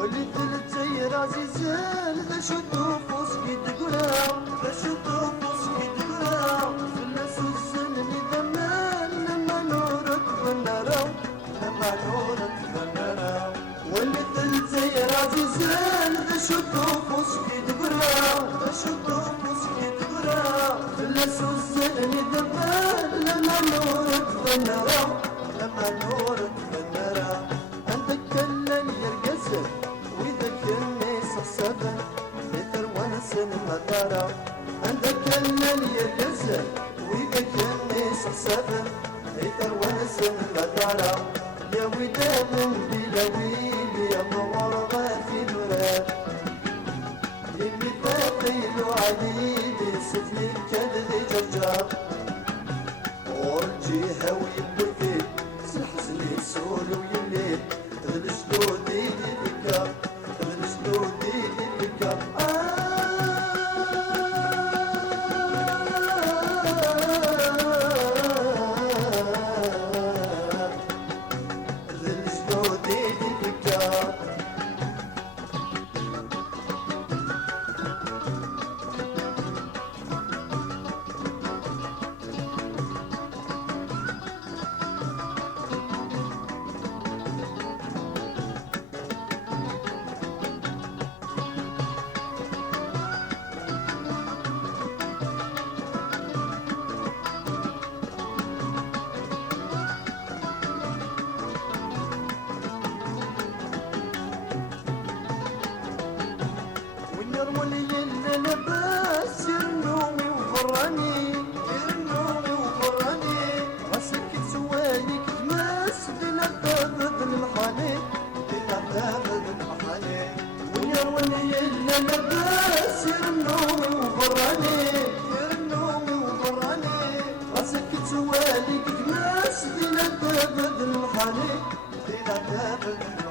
واللي ثلثي راسي زال ذا شدو فوسكي تقرا ذا شدو فوسكي تقرا في الناس الزلمي ذمان لما نورك بالنارا لما نورك بالنارا واللي ثلثي راسي زال ذا شدو فوسكي تقرا ذا شدو فوسكي تقرا في الناس الزلمي ذمان لما نورك بالنارا لما نورك بالنارا عندك كلن يرقزك وإذا كني صصبا مثل ونس المدارة عندك كلن يرقزك وإذا كني صصبا مثل ونس المدارة يا وداد بلا ويل يا مغربة في الوراد اللي تقيل عليلي ستني كذب جرجار ورجيها ويبكي سحسني سول ويلي تغلسلو ديدي بكا تغلسلو ديدي بكا تغلسلو ديدي بكا ولي اللباس يرنومي وفراني يرنومي وفراني راسك سوالك تماس بلا تاخذ المحاني بلا تاخذ المحاني ولي اللباس يرنومي وفراني يرنومي وفراني راسك سوالك تماس بلا تاخذ المحاني بلا تاخذ المحاني